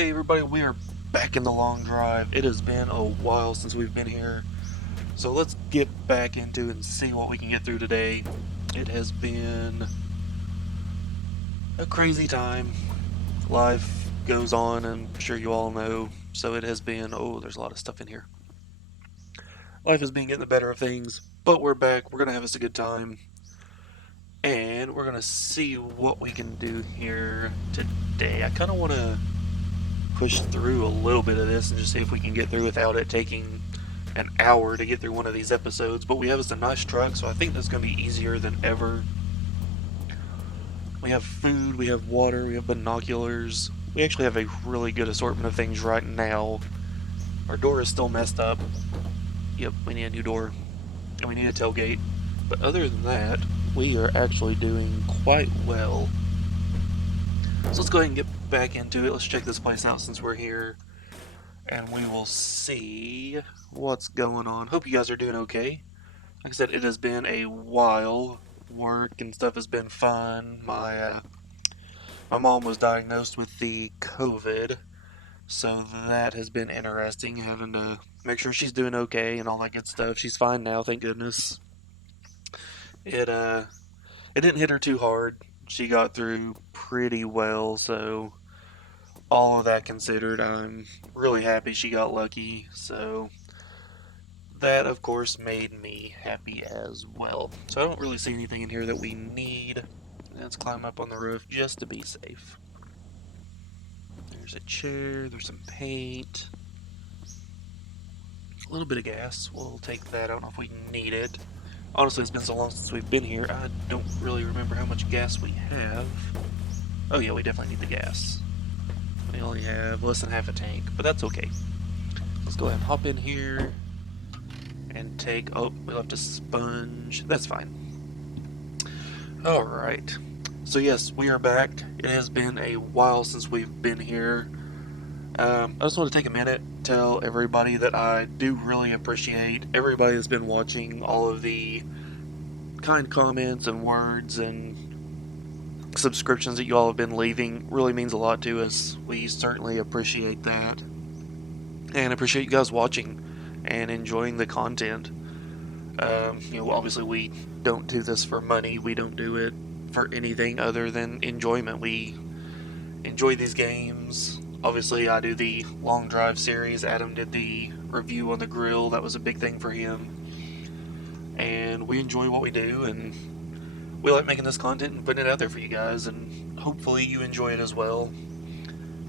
Hey everybody, we are back in the long drive. It has been a while since we've been here, so let's get back into it and see what we can get through today. It has been a crazy time. Life goes on, and I'm sure you all know, so it has been, there's a lot of stuff in here. Life has been getting the better of things, but we're back. We're going to have us a good time, and we're going to see what we can do here today. I kind of want to push through a little bit of this and just see if we can get through without it taking an hour to get through one of these episodes. But we have us a nice truck, so I think that's going to be easier than ever. We have food, we have water, we have binoculars. We actually have a really good assortment of things right now. Our door is still messed up. Yep, we need a new door. And we need a tailgate. But other than that, we are actually doing quite well. So let's go ahead and get back into it. Let's check this place out since we're here, and we will see what's going on. Hope you guys are doing okay. Like I said, it has been a while. Work and stuff has been fun. My mom was diagnosed with the COVID, so that has been interesting, having to make sure she's doing okay and all that good stuff. She's fine now, thank goodness. It didn't hit her too hard. She got through pretty well, so all of that considered, I'm really happy she got lucky. So that, of course, made me happy as well. So I don't really see anything in here that we need. Let's climb up on the roof just to be safe. There's a chair, there's some paint, a little bit of gas. We'll take that. I don't know if we need it. Honestly, it's been so long since we've been here, I don't really remember how much gas we have. Oh yeah, we definitely need the gas. We only have less than half a tank, but that's okay. Let's go ahead and hop in here and take... Oh, we left a sponge. That's fine. Alright. So yes, we are back. It has been a while since we've been here. I just want to take a minute to tell everybody that I do really appreciate everybody that's been watching, all of the kind comments and words and subscriptions that you all have been leaving. Really means a lot to us. We certainly appreciate that, and appreciate you guys watching and enjoying the content. Obviously we don't do this for money. We don't do it for anything other than enjoyment. We enjoy these games. Obviously I do the long drive series. Adam did the review on the grill. That was a big thing for him. And we enjoy what we do, and we like making this content and putting it out there for you guys, and hopefully you enjoy it as well.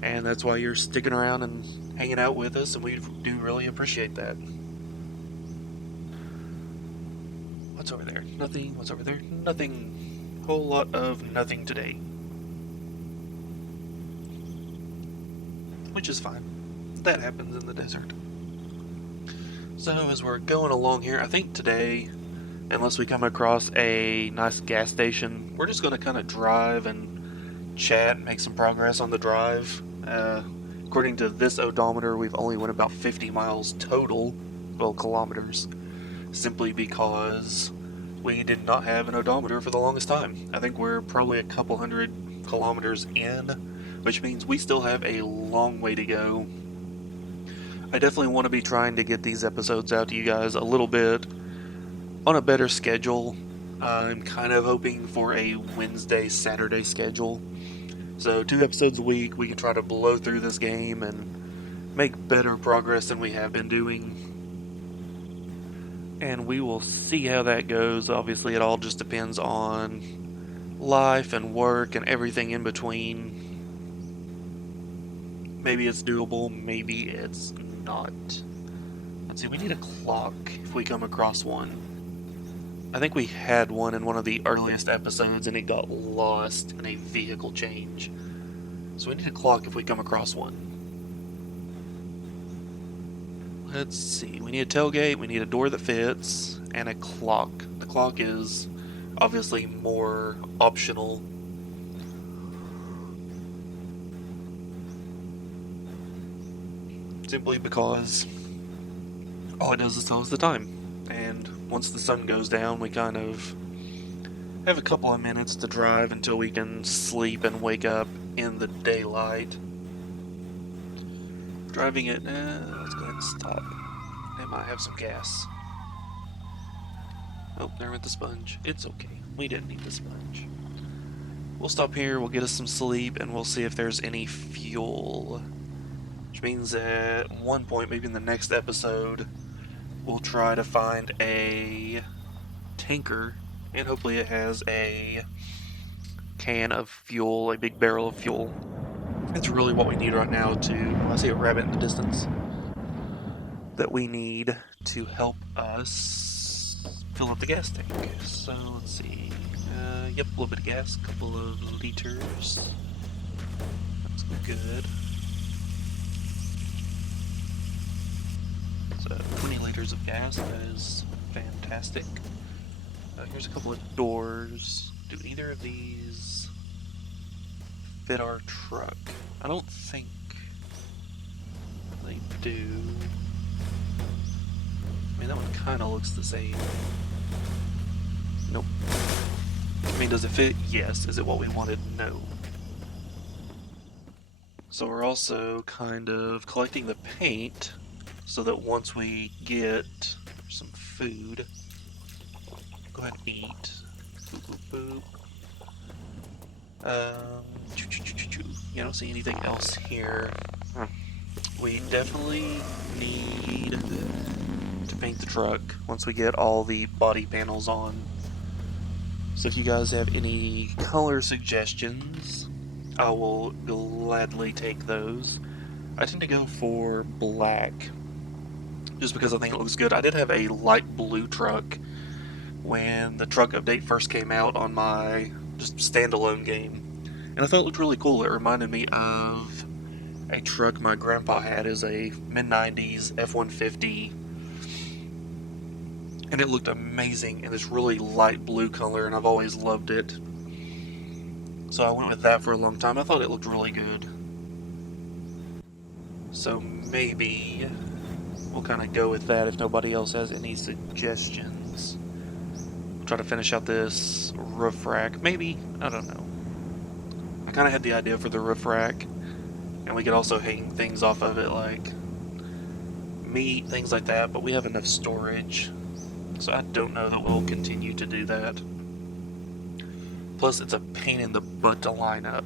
And that's why you're sticking around and hanging out with us, and we do really appreciate that. What's over there? Nothing. What's over there? Nothing. Whole lot of nothing today. Which is fine. That happens in the desert. So as we're going along here, I think today, unless we come across a nice gas station, we're just going to kind of drive and chat, make some progress on the drive. According to this odometer, we've only went about 50 miles total, well, kilometers, simply because we did not have an odometer for the longest time. I think we're probably a couple hundred kilometers in, which means we still have a long way to go. I definitely want to be trying to get these episodes out to you guys a little bit on a better schedule. I'm kind of hoping for a Wednesday, Saturday schedule. So 2 episodes a week, we can try to blow through this game and make better progress than we have been doing. And we will see how that goes. Obviously, it all just depends on life and work and everything in between. Maybe it's doable, maybe it's not. Let's see, we need a clock if we come across one. I think we had one in one of the earliest episodes and it got lost in a vehicle change. So we need a clock if we come across one. Let's see, we need a tailgate, we need a door that fits, and a clock. The clock is obviously more optional. Simply because all it does is tell us the time. And once the sun goes down, we kind of have a couple of minutes to drive until we can sleep and wake up in the daylight. Driving it, let's go ahead and stop. It might have some gas. Oh, there went the sponge. It's okay. We didn't need the sponge. We'll stop here, we'll get us some sleep, and we'll see if there's any fuel. Which means at one point, maybe in the next episode, we'll try to find a tanker, and hopefully it has a can of fuel, a big barrel of fuel. That's really what we need right now to... I see a rabbit in the distance. That we need to help us fill up the gas tank. So, let's see. Yep, a little bit of gas, a couple of liters. That's good. So, 20 liters of gas, that is fantastic. Here's a couple of doors. Do either of these fit our truck? I don't think they do. I mean, that one kind of looks the same. Nope. I mean, does it fit? Yes. Is it what we wanted? No. So we're also kind of collecting the paint so that once we get some food, go ahead and eat. Boop, boop, boop. You don't see anything else here. We definitely need to paint the truck once we get all the body panels on. So if you guys have any color suggestions, I will gladly take those. I tend to go for black, just because I think it looks good. I did have a light blue truck when the truck update first came out on my just standalone game, and I thought it looked really cool. It reminded me of a truck my grandpa had as a mid-90s F-150, and it looked amazing in this really light blue color, and I've always loved it. So I went with that for a long time. I thought it looked really good. So maybe we'll kind of go with that if nobody else has any suggestions. We'll try to finish out this roof rack. Maybe, I don't know. I kind of had the idea for the roof rack, and we could also hang things off of it like meat, things like that, but we have enough storage. So I don't know that we'll continue to do that. Plus, it's a pain in the butt to line up.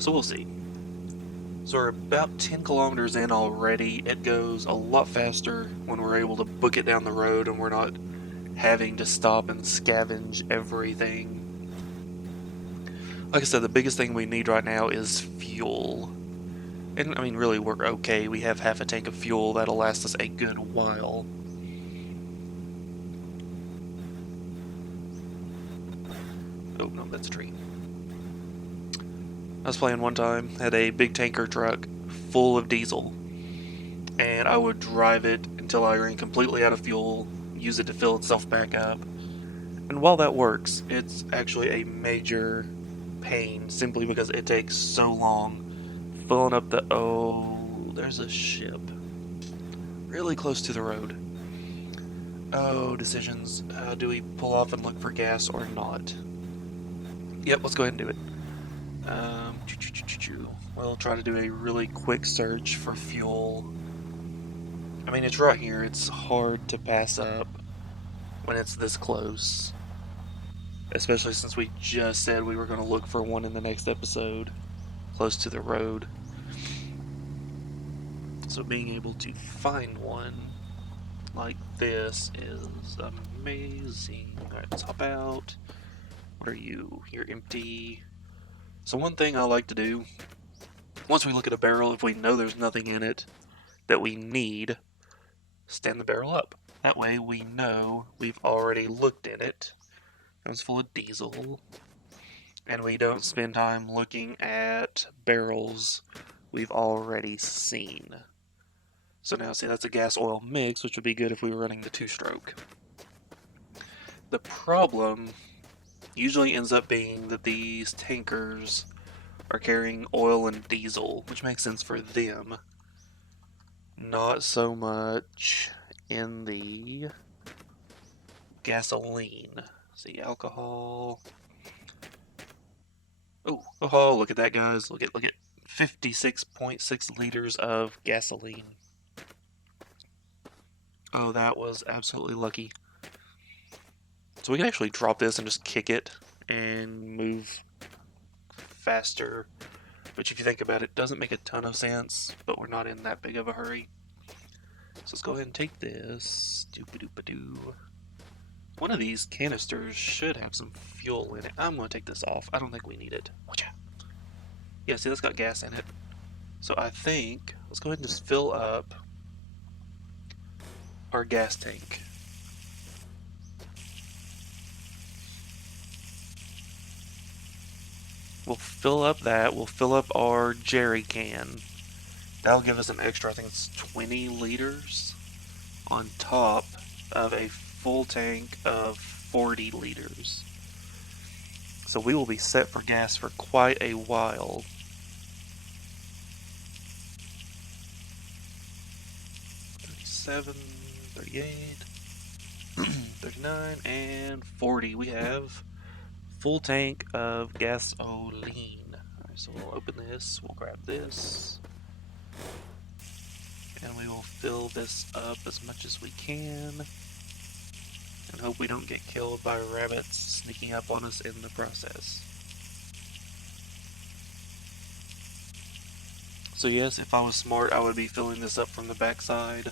So we'll see. So we're about 10 kilometers in already. It goes a lot faster when we're able to book it down the road and we're not having to stop and scavenge everything. Like I said, the biggest thing we need right now is fuel. And, I mean, really, we're okay. We have half a tank of fuel that'll last us a good while. Oh, no, that's a tree. I was playing one time, had a big tanker truck full of diesel, and I would drive it until I ran completely out of fuel, use it to fill itself back up. And while that works, it's actually a major pain simply because it takes so long filling up the... Oh, there's a ship. Really close to the road. Oh, decisions. Do we pull off and look for gas or not? Yep, let's go ahead and do it. We'll try to do a really quick search for fuel. I mean, it's right here. It's hard to pass up when it's this close. Especially since we just said we were going to look for one in the next episode, close to the road. So being able to find one like this is amazing. Alright, let's hop out. What are you? You're empty. So one thing I like to do, once we look at a barrel, if we know there's nothing in it that we need, stand the barrel up. That way we know we've already looked in it. It's full of diesel. And we don't spend time looking at barrels we've already seen. So now, see, that's a gas-oil mix, which would be good if we were running the two-stroke. The problem usually ends up being that these tankers are carrying oil and diesel, which makes sense for them. Not so much in the gasoline. See, alcohol. Oh, look at that, guys. Look at. 56.6 liters of gasoline. Oh, that was absolutely lucky. So we can actually drop this and just kick it and move faster. Which, if you think about it, doesn't make a ton of sense, but we're not in that big of a hurry. So let's go ahead and take this. Doop-a-doop-a-doo. One of these canisters should have some fuel in it. I'm going to take this off. I don't think we need it. Watch out. Yeah, see, that's got gas in it. So I think, let's go ahead and just fill up our gas tank. We'll fill up that. We'll fill up our jerry can. That'll give us an extra, I think it's 20 liters on top of a full tank of 40 liters. So we will be set for gas for quite a while. 37, 38, 39, and 40. We have full tank of gasoline. Alright, so we'll open this, we'll grab this, and we will fill this up as much as we can, and hope we don't get killed by rabbits sneaking up on us in the process. So yes, if I was smart, I would be filling this up from the backside.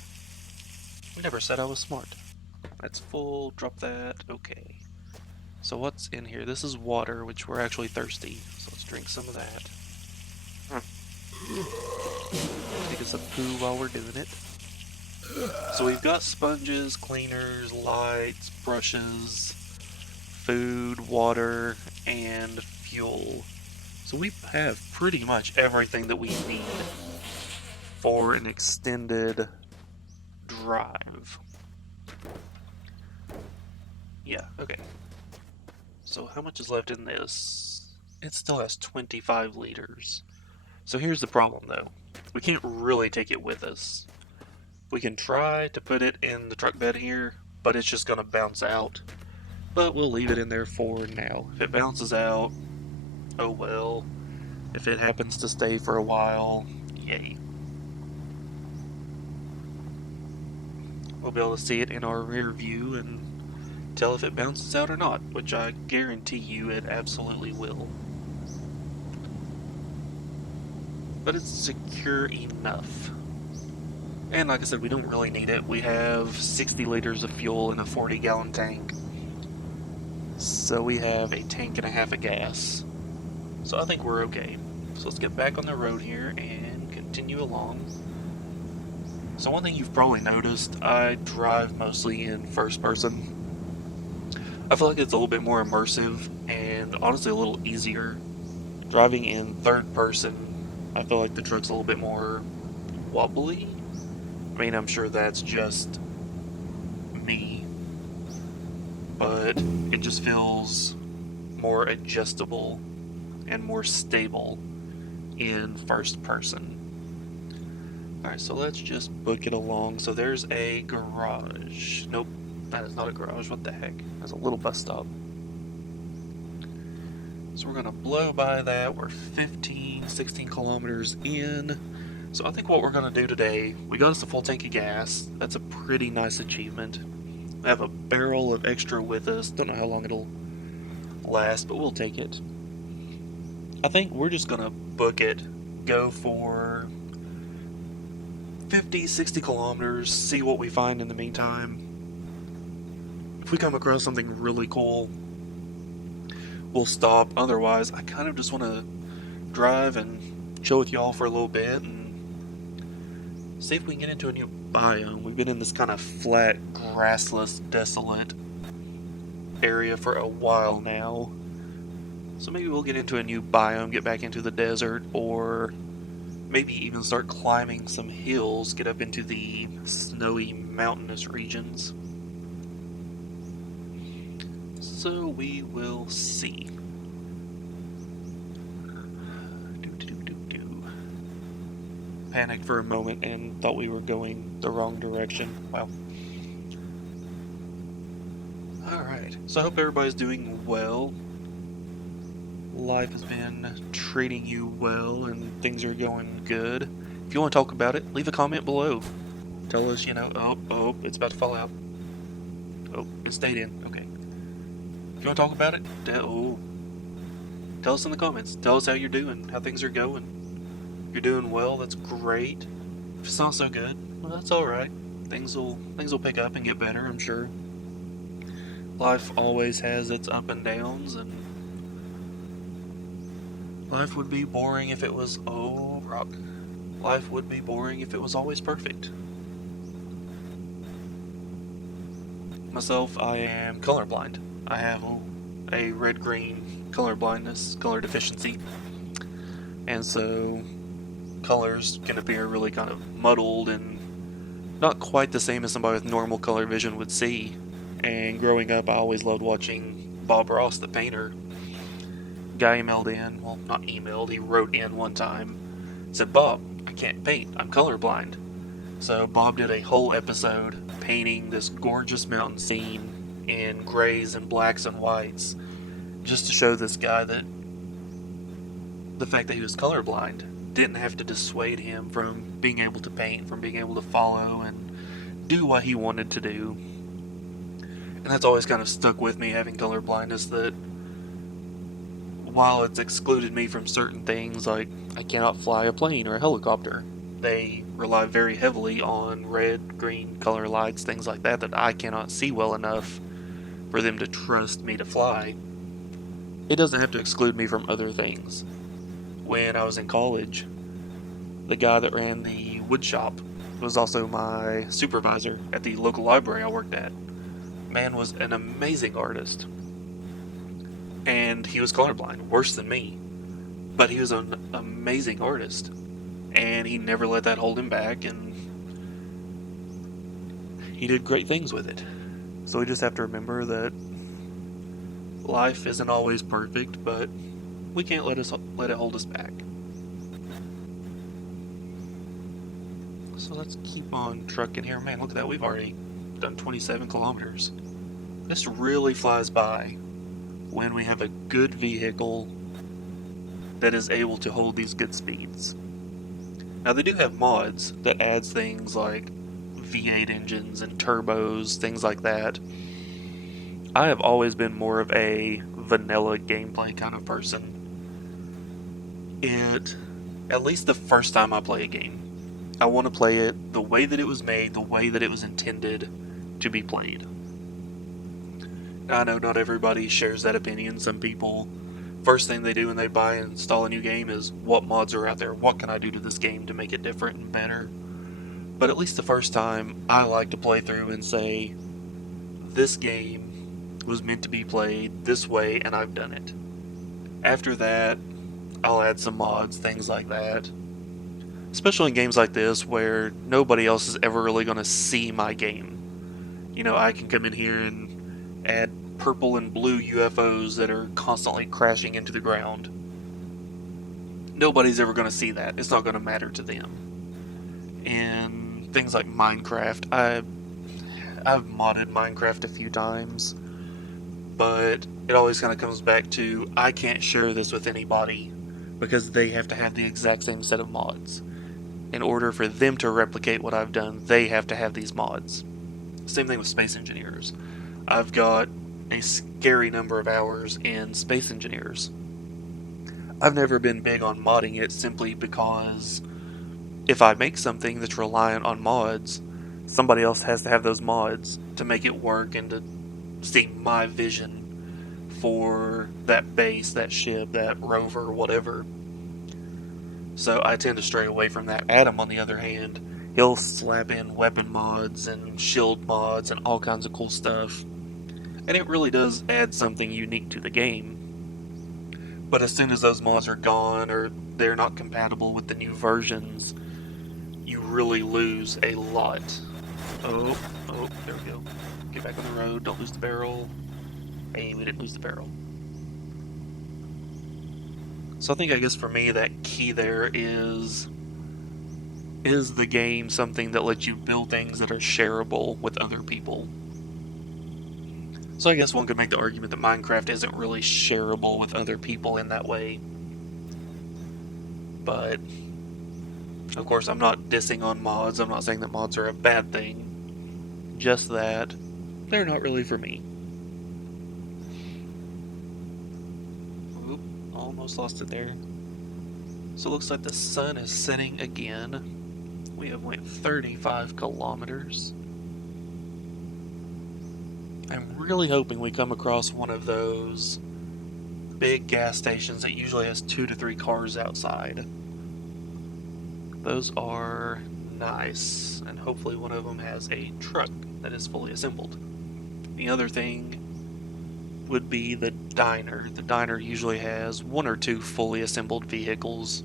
We never said I was smart. That's full, drop that, okay. So what's in here? This is water, which we're actually thirsty, so let's drink some of that. Take us a poo while we're doing it. So we've got sponges, cleaners, lights, brushes, food, water, and fuel. So we have pretty much everything that we need for an extended drive. Yeah, okay. So how much is left in this? It still has 25 liters. So here's the problem though. We can't really take it with us. We can try to put it in the truck bed here, but it's just going to bounce out. But we'll leave it in there for now. If it bounces out, oh well. If it happens to stay for a while, yay. We'll be able to see it in our rear view and tell if it bounces out or not, which I guarantee you it absolutely will. But it's secure enough. And like I said, we don't really need it. We have 60 liters of fuel in a 40-gallon tank. So we have a tank and a half of gas. So I think we're okay. So let's get back on the road here and continue along. So one thing you've probably noticed, I drive mostly in first person. I feel like it's a little bit more immersive and honestly a little easier. Driving in third person, I feel like the truck's a little bit more wobbly. I mean, I'm sure that's just me, but it just feels more adjustable and more stable in first person. Alright, so let's just book it along. So there's a garage. Nope, that is not a garage. What the heck? There's a little bus stop. So we're going to blow by that. We're 15, 16 kilometers in. So I think what we're going to do today, we got us a full tank of gas. That's a pretty nice achievement. We have a barrel of extra with us. Don't know how long it'll last, but we'll take it. I think we're just going to book it. Go for 50, 60 kilometers. See what we find in the meantime. If we come across something really cool, we'll stop. Otherwise, I kind of just want to drive and chill with y'all for a little bit and see if we can get into a new biome. We've been in this kind of flat, grassless, desolate area for a while now. So maybe we'll get into a new biome, get back into the desert, or maybe even start climbing some hills, get up into the snowy, mountainous regions. So we will see. Panicked for a moment and thought we were going the wrong direction. Well. Alright, so I hope everybody's doing well. life has been treating you well and things are going good. If you want to talk about it, leave a comment below. Tell us, it's about to fall out. Oh, it stayed in. Okay. If you want to talk about it, tell us in the comments. Tell us how you're doing, how things are going. If you're doing well, that's great. If it's not so good, well, that's alright. Things will pick up and get better, I'm sure. Life always has its up and downs, and life would be boring if it was rock. Life would be boring if it was always perfect. Myself, I am colorblind. I have a red-green color blindness, color deficiency, and so colors can appear really kind of muddled and not quite the same as somebody with normal color vision would see. And growing up, I always loved watching Bob Ross, the painter. Guy emailed in, well, not emailed, he wrote in one time, said, "Bob, I can't paint, I'm colorblind." So Bob did a whole episode painting this gorgeous mountain scene in grays and blacks and whites, just to show this guy that the fact that he was colorblind didn't have to dissuade him from being able to paint, from being able to follow and do what he wanted to do. And that's always kind of stuck with me, having color blindness, that while it's excluded me from certain things, like I cannot fly a plane or a helicopter, they rely very heavily on red, green color lights, things like that I cannot see well enough for them to trust me to fly. It doesn't have to exclude me from other things. When I was in college, the guy that ran the wood shop was also my supervisor at the local library I worked at. Man was an amazing artist. And he was colorblind, worse than me. But he was an amazing artist. And he never let that hold him back, and he did great things with it. So we just have to remember that life isn't always perfect, but we can't let it hold us back. So let's keep on trucking here. Man, look at that. We've already done 27 kilometers. This really flies by when we have a good vehicle that is able to hold these good speeds. Now, they do have mods that adds things like V8 engines and turbos, things like that. I have always been more of a vanilla gameplay kind of person. At least the first time I play a game, I want to play it the way that it was made, the way that it was intended to be played. I know not everybody shares that opinion. Some people, first thing they do when they buy and install a new game is, what mods are out there? What can I do to this game to make it different and better? But at least the first time, I like to play through and say, this game was meant to be played this way and I've done it. After that, I'll add some mods, things like that. Especially in games like this where nobody else is ever really going to see my game. I can come in here and add purple and blue UFOs that are constantly crashing into the ground. Nobody's ever going to see that. It's not going to matter to them. And things like Minecraft, I've modded Minecraft a few times, but it always kind of comes back to, I can't share this with anybody because they have to have the exact same set of mods. In order for them to replicate what I've done, they have to have these mods. Same thing with Space Engineers. I've got a scary number of hours in Space Engineers. I've never been big on modding it simply because if I make something that's reliant on mods, somebody else has to have those mods to make it work and to see my vision for that base, that ship, that rover, whatever. So I tend to stray away from that. Adam, on the other hand, he'll slap in weapon mods and shield mods and all kinds of cool stuff. And it really does add something unique to the game. But as soon as those mods are gone or they're not compatible with the new versions, you really lose a lot. Oh, there we go. Get back on the road, don't lose the barrel. Hey, we didn't lose the barrel. So I guess for me that key there is the game something that lets you build things that are shareable with other people? So I guess one could make the argument that Minecraft isn't really shareable with other people in that way. But, of course, I'm not dissing on mods. I'm not saying that mods are a bad thing. Just that they're not really for me. Oop, almost lost it there. So it looks like the sun is setting again. We have went 35 kilometers. I'm really hoping we come across one of those big gas stations that usually has 2 to 3 cars outside. Those are nice, and hopefully one of them has a truck that is fully assembled. The other thing would be the diner. The diner usually has 1 or 2 fully assembled vehicles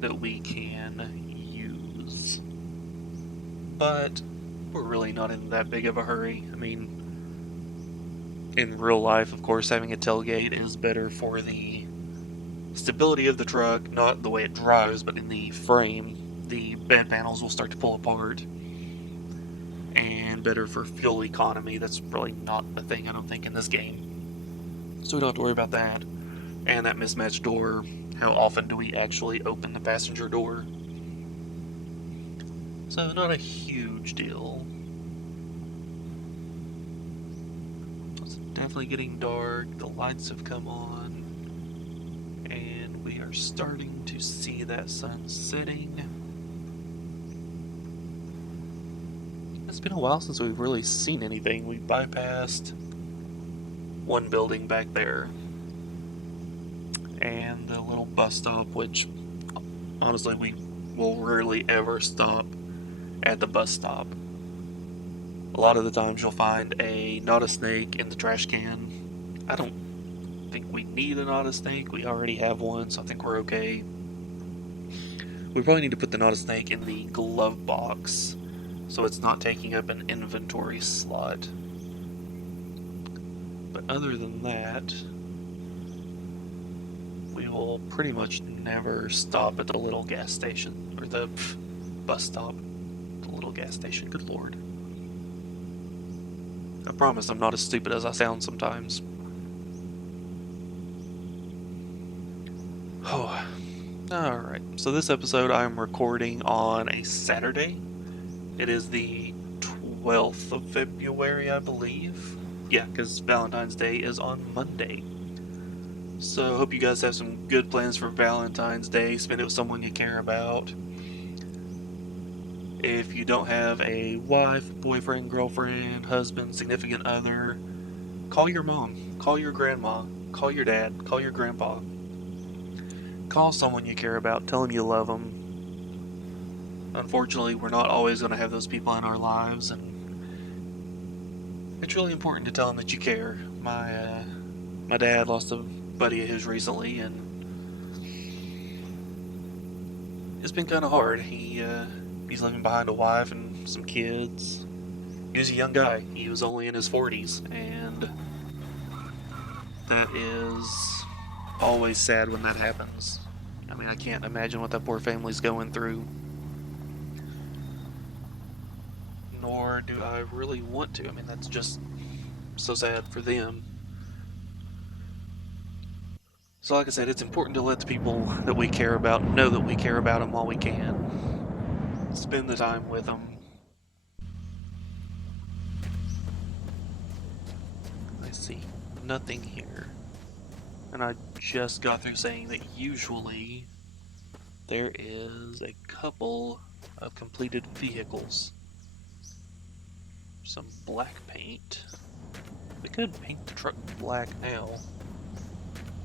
that we can use. But we're really not in that big of a hurry. I mean, in real life, of course, having a tailgate is better for the stability of the truck, not the way it drives, but in the frame. The bed panels will start to pull apart, and better for fuel economy. That's really not a thing, I don't think, in this game. So we don't have to worry about that. And that mismatched door, how often do we actually open the passenger door? So not a huge deal. It's definitely getting dark, the lights have come on, and we are starting to see that sun setting. It's been a while since we've really seen anything. We bypassed one building back there, and the little bus stop, which honestly we will rarely ever stop at the bus stop. A lot of the times you'll find not a snake in the trash can. I don't think we need a not a snake. We already have one, so I think we're okay. We probably need to put the not a snake in the glove box, so it's not taking up an inventory slot. But other than that, we will pretty much never stop at the little gas station, or the bus stop. The little gas station, good lord. I promise I'm not as stupid as I sound sometimes. Oh, alright. So this episode I'm recording on a Saturday. It is the 12th of February, I believe. Yeah, because Valentine's Day is on Monday. So I hope you guys have some good plans for Valentine's Day. Spend it with someone you care about. If you don't have a wife, boyfriend, girlfriend, husband, significant other, call your mom, call your grandma, call your dad, call your grandpa. Call someone you care about, tell them you love them. Unfortunately, we're not always going to have those people in our lives, and it's really important to tell them that you care. My dad lost a buddy of his recently, and it's been kind of hard. He's living behind a wife and some kids. He was a young guy. He was only in his 40s, and that is always sad when that happens. I mean, I can't imagine what that poor family's going through. Nor do I really want to. I mean, that's just so sad for them. So like I said, it's important to let the people that we care about know that we care about them while we can. Spend the time with them. I see nothing here. And I just got through saying that usually there is a couple of completed vehicles. Some black paint. We could paint the truck black now.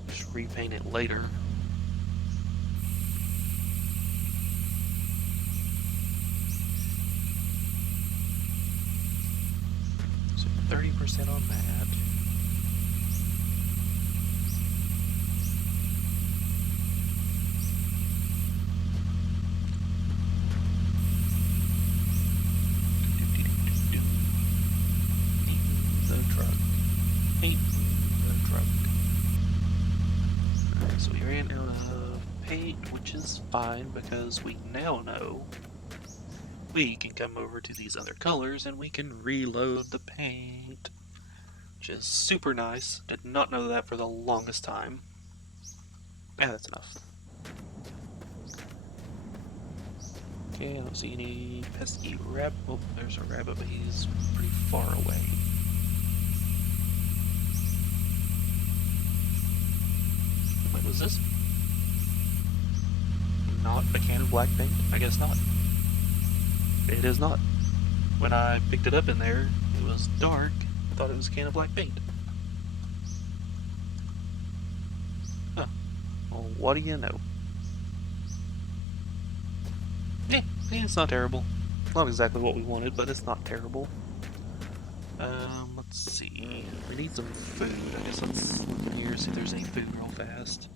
Just repaint it later. So 30% on that. So we ran out of paint, which is fine because we now know we can come over to these other colors and we can reload the paint, which is super nice. Did not know that for the longest time. Yeah, that's enough. Okay, I don't see any pesky rabbit. Oh, there's a rabbit, but he's pretty far away. What was this? Not a can of black paint? I guess not. It is not. When I picked it up in there, it was dark. I thought it was a can of black paint. Huh. Well, what do you know? Yeah, it's not terrible. Not exactly what we wanted, but it's not terrible. Let's see. We need some food. I guess let's look in here, see if there's any food real fast.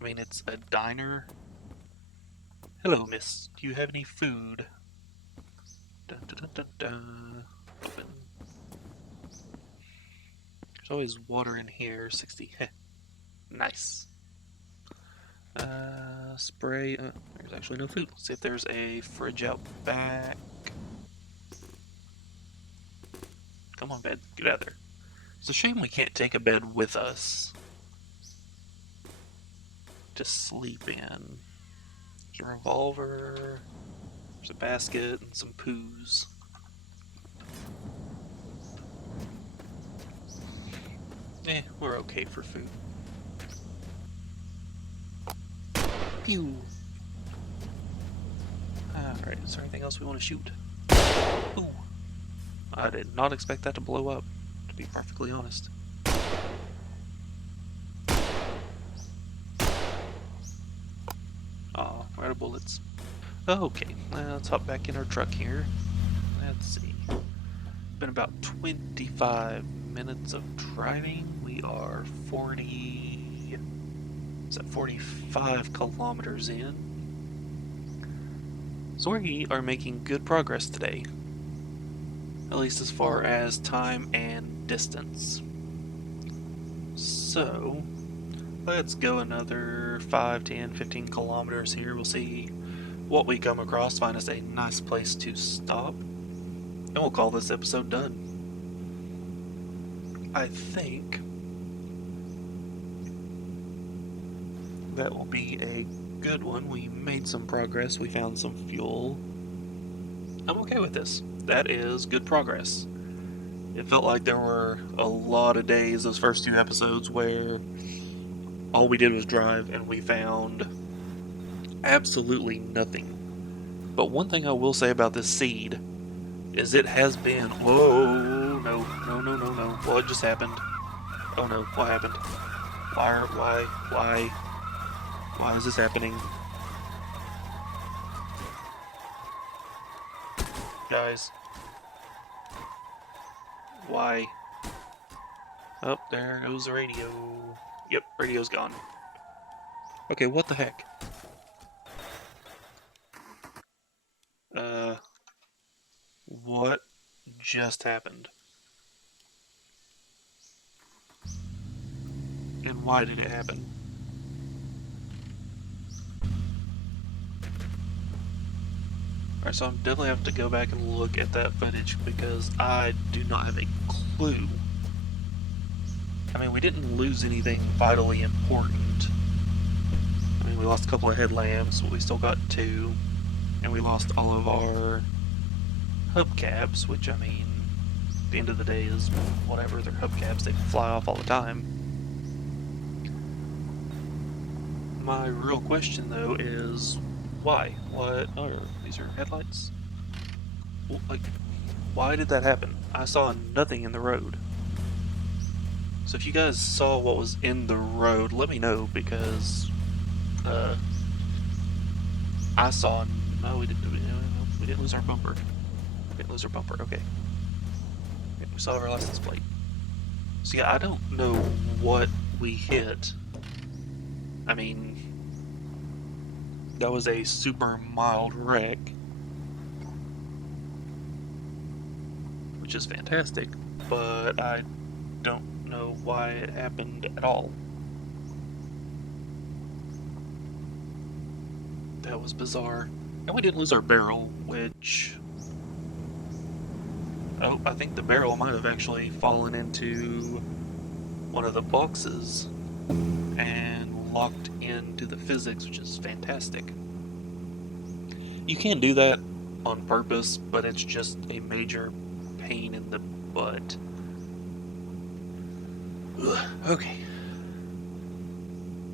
I mean, it's a diner. Hello, miss. Do you have any food? Dun, dun, dun, dun, dun. Open. There's always water in here. 60. Nice. Spray. There's actually no food. Let's see if there's a fridge out back. Come on, bed. Get out of there. It's a shame we can't take a bed with us to sleep in. There's a revolver. There's a basket and some poos. We're okay for food. Pew! Alright, is there anything else we want to shoot? Ooh! I did not expect that to blow up, to be perfectly honest. Aw, we're out of bullets. Okay, let's hop back in our truck here. Let's see. Been about 25 minutes of driving. We are 45 kilometers in. So we are making good progress today. At least as far as time and distance. So, let's go another 5, 10, 15 kilometers here. We'll see what we come across, find us a nice place to stop, and we'll call this episode done. I think that will be a good one. We made some progress, we found some fuel. I'm okay with this. That is good progress. It felt like there were a lot of days, those first 2 episodes, where all we did was drive and we found absolutely nothing. But one thing I will say about this seed is it has been... Whoa, no. What just happened? Oh no, what happened? Why is this happening? Guys. Why? Oh, there goes the radio. Yep, radio's gone. Okay, what the heck? What just happened? And why did it happen? Alright, so I'm definitely have to go back and look at that footage because I do not have a clue. I mean, we didn't lose anything vitally important. I mean, we lost a couple of headlamps, but we still got 2. And we lost all of our hubcaps, which, I mean, at the end of the day is whatever. They're hubcaps, they fly off all the time. My real question, though, is why? What? Oh, these are headlights? Well, like, why did that happen? I saw nothing in the road. So if you guys saw what was in the road, let me know, because I saw... No, we didn't lose our bumper. We didn't lose our bumper, okay. We saw our license plate. So yeah, I don't know what we hit. I mean, that was a super mild wreck, which is fantastic, but I don't know why it happened at all. That was bizarre. And we didn't lose our barrel, which... Oh, I think the barrel might have actually fallen into one of the boxes and locked into the physics, which is fantastic. You can do that on purpose, but it's just a major pain in the butt. Ugh, okay.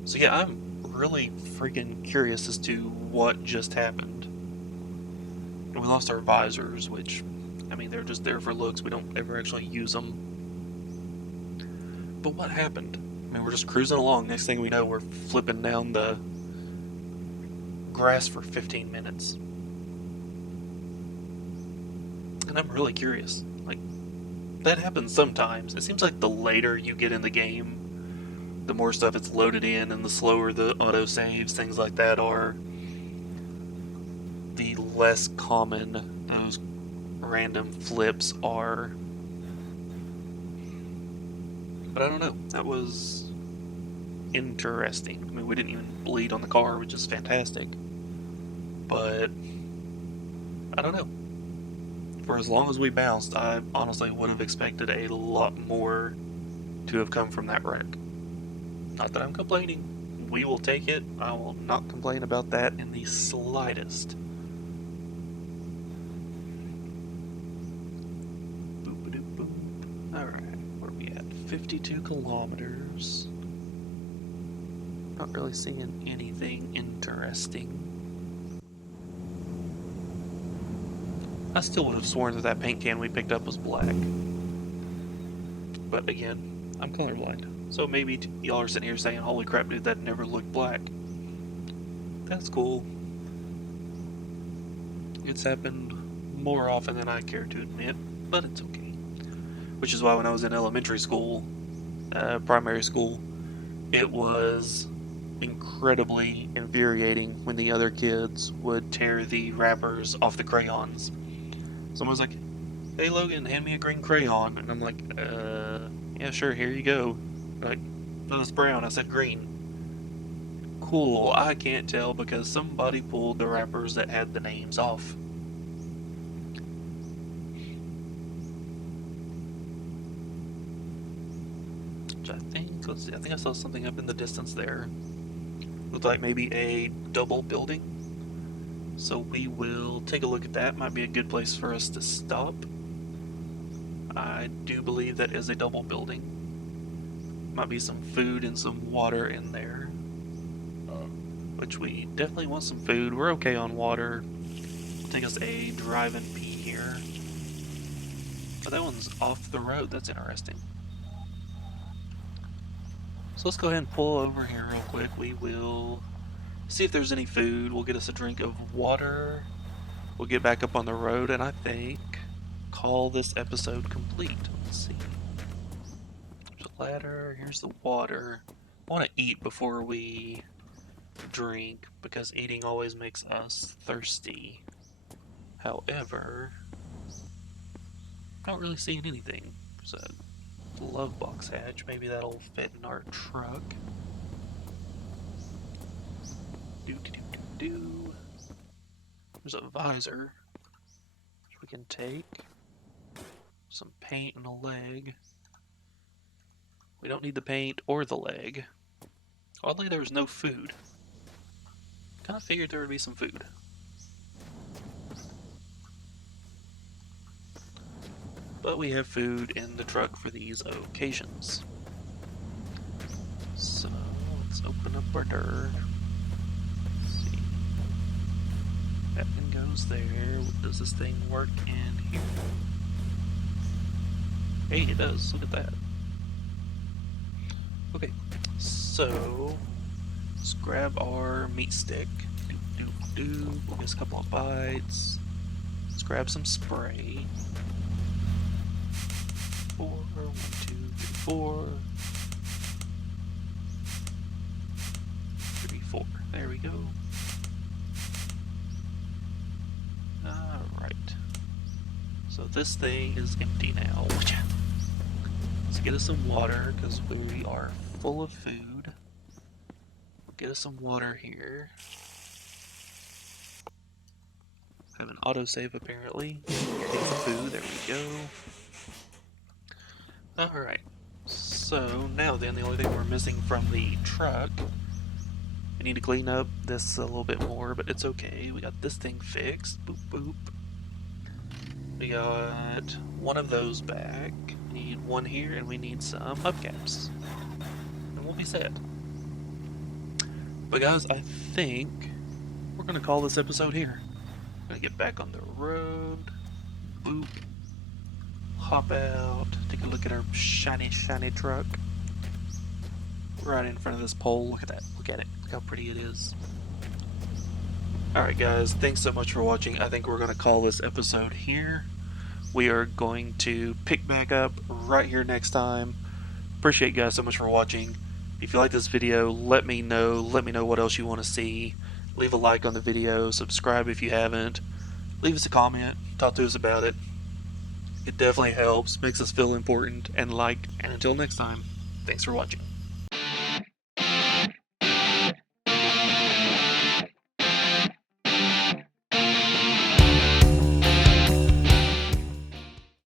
So yeah, I'm really freaking curious as to what just happened. And we lost our visors, which, I mean, they're just there for looks. We don't ever actually use them. But what happened? I mean, we're just cruising along. Next thing we know, we're flipping down the grass for 15 minutes. And I'm really curious. Like, that happens sometimes. It seems like the later you get in the game, the more stuff it's loaded in, and the slower the autosaves, things like that are, the less common those random flips are. But I don't know. That was interesting. I mean, we didn't even bleed on the car, which is fantastic. But I don't know. For as long as we bounced, I honestly would have expected a lot more to have come from that wreck. Not that I'm complaining. We will take it. I will not complain about that in the slightest. Boop-a-doop-boop. Alright, where are we at? 52 kilometers. Not really seeing anything interesting. I still would have sworn that paint can we picked up was black. But again, I'm colorblind. So maybe y'all are sitting here saying, holy crap dude, that never looked black. That's cool. It's happened more often than I care to admit, but it's okay. Which is why when I was in elementary school, primary school, it was incredibly infuriating when the other kids would tear the wrappers off the crayons. Someone's like, hey Logan, hand me a green crayon. And I'm like, yeah, sure, here you go. Like, no, it's brown. I said green. Cool, I can't tell because somebody pulled the wrappers that had the names off. Which I think, let's see, I think I saw something up in the distance there. Looked like maybe a double building. So we will take a look at that. Might be a good place for us to stop. I do believe that is a double building. Might be some food and some water in there. Which we definitely want some food. We're okay on water. It'll take us a drive and pee here. But that one's off the road. That's interesting. So let's go ahead and pull over here real quick. We will see if there's any food. We'll get us a drink of water. We'll get back up on the road, and I think call this episode complete. Let's see. There's a ladder. Here's the water. I want to eat before we drink because eating always makes us thirsty. However, not really seeing anything. There's a glove box hatch. Maybe that'll fit in our truck. Do. There's a visor which we can take. Some paint and a leg. We don't need the paint or the leg. Oddly, there was no food. Kind of figured there would be some food. But we have food in the truck for these occasions. So let's open up our door. That thing goes there. Does this thing work in here? Hey, it does. Look at that. Okay, so let's grab our meat stick. We'll get a couple of bites. Let's grab some spray. 4, 1, 2, 3, 4. 3, 4. There we go. Alright. So this thing is empty now. Let's get us some water because we are full of food. We'll get us some water here. Have an autosave apparently. Get some food, there we go. Alright, so now then, the only thing we're missing from the truck, we need to clean up this a little bit more, but it's okay. We got this thing fixed. Boop, boop. We got one of those back. We need one here, and we need some hubcaps. And we'll be set. But guys, I think we're going to call this episode here. I'm going to get back on the road. Boop. Hop out. Take a look at our shiny, shiny truck. Right in front of this pole. Look at that. Look at it. Look how pretty it is. Alright guys, thanks so much for watching. I think we're going to call this episode here. We are going to pick back up right here next time. Appreciate you guys so much for watching. If you like this video, let me know. Let me know what else you want to see. Leave a like on the video. Subscribe if you haven't. Leave us a comment. Talk to us about it. It definitely helps. Makes us feel important and liked. And until next time, thanks for watching.